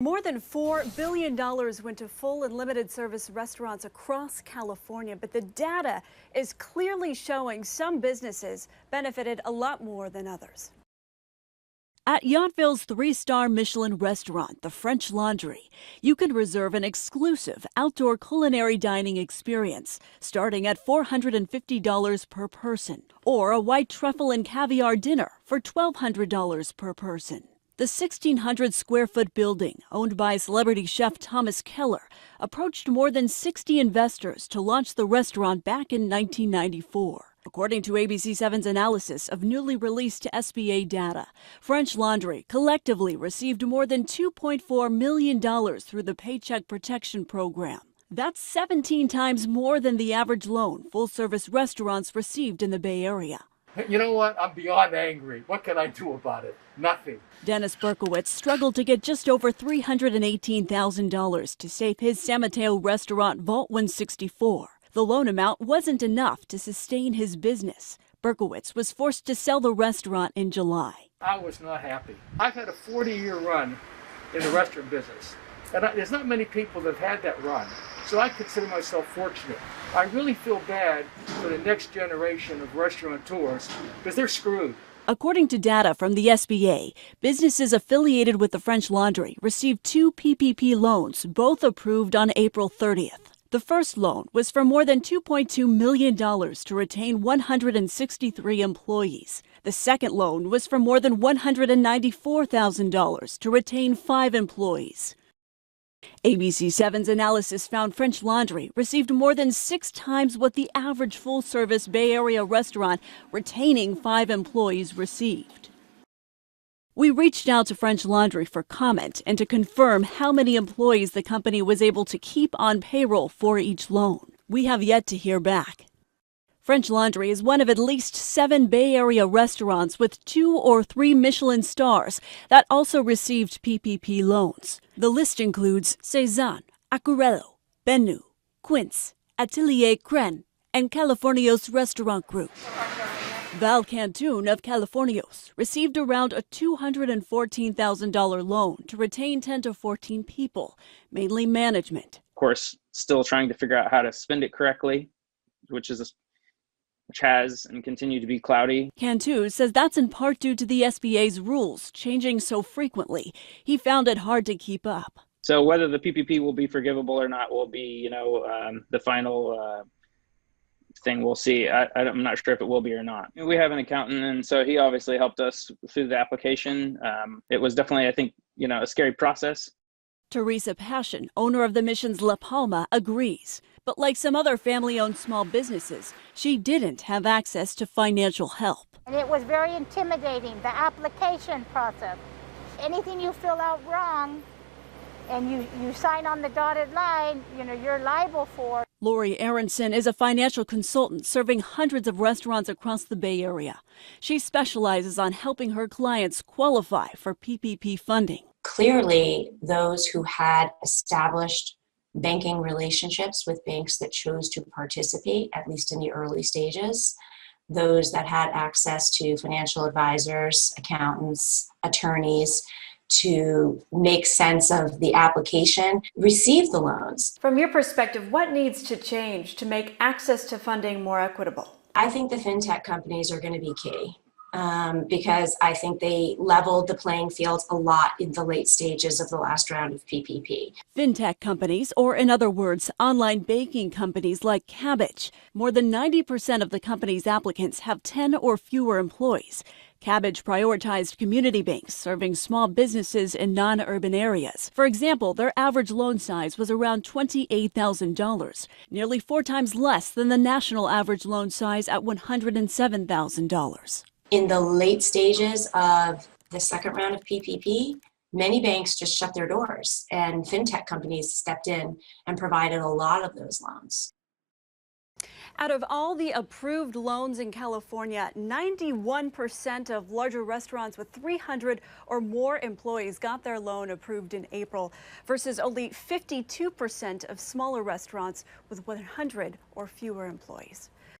More than $4 billion went to full and limited service restaurants across California, but the data is clearly showing some businesses benefited a lot more than others. At Yountville's three-star Michelin restaurant, the French Laundry, you can reserve an exclusive outdoor culinary dining experience starting at $450 per person, or a white truffle and caviar dinner for $1,200 per person. The 1,600 square foot building, owned by celebrity chef Thomas Keller, approached more than 60 investors to launch the restaurant back in 1994. According to ABC7's analysis of newly released SBA data, French Laundry collectively received more than $2.4 million through the Paycheck Protection Program. That's 17 times more than the average loan full-service restaurants received in the Bay Area. You know what? I'm beyond angry. What can I do about it? Nothing. Dennis Berkowitz struggled to get just over $318,000 to save his San Mateo restaurant Vault 164. The loan amount wasn't enough to sustain his business. Berkowitz was forced to sell the restaurant in July. I was not happy. I've had a 40-year run in the restaurant business, and there's not many people that have had that run. So I consider myself fortunate. I really feel bad for the next generation of restaurateurs because they're screwed. According to data from the SBA, businesses affiliated with the French Laundry received 2 PPP loans, both approved on April 30th. The first loan was for more than $2.2 million to retain 163 employees. The second loan was for more than $194,000 to retain 5 employees. ABC7's analysis found French Laundry received more than 6 times what the average full-service Bay Area restaurant retaining 5 employees received. We reached out to French Laundry for comment and to confirm how many employees the company was able to keep on payroll for each loan. We have yet to hear back. French Laundry is one of at least 7 Bay Area restaurants with 2 or 3 Michelin stars that also received PPP loans. The list includes Cezanne, Acurello, Benu, Quince, Atelier Cren, and Californios Restaurant Group. Val Cantun of Californios received around a $214,000 loan to retain 10 to 14 people, mainly management. Of course, still trying to figure out how to spend it correctly, which has and continue to be cloudy. Cantu says that's in part due to the SBA's rules changing so frequently. He found it hard to keep up. So whether the PPP will be forgivable or not will be, the final thing we'll see. I'm not sure if it will be or not. We have an accountant, and so he obviously helped us through the application. It was definitely, I think, a scary process. Teresa Passion, owner of the Mission's La Palma, agrees. But like some other family-owned small businesses, she didn't have access to financial help. And it was very intimidating, the application process. Anything you fill out wrong and you sign on the dotted line, you're liable for. Lori Aronson is a financial consultant serving hundreds of restaurants across the Bay Area. She specializes on helping her clients qualify for PPP funding. Clearly, those who had established banking relationships with banks that chose to participate, at least in the early stages, those that had access to financial advisors, accountants, attorneys, to make sense of the application, receive the loans. From your perspective, what needs to change to make access to funding more equitable? I think the fintech companies are going to be key. Because I think they leveled the playing field a lot in the late stages of the last round of PPP. Fintech companies, or in other words, online banking companies like Kabbage. More than 90% of the company's applicants have 10 or fewer employees. Kabbage prioritized community banks serving small businesses in non-urban areas. For example, their average loan size was around $28,000, nearly 4 times less than the national average loan size at $107,000. In the late stages of the second round of PPP, many banks just shut their doors, and fintech companies stepped in and provided a lot of those loans. Out of all the approved loans in California, 91% of larger restaurants with 300 or more employees got their loan approved in April, versus only 52% of smaller restaurants with 100 or fewer employees.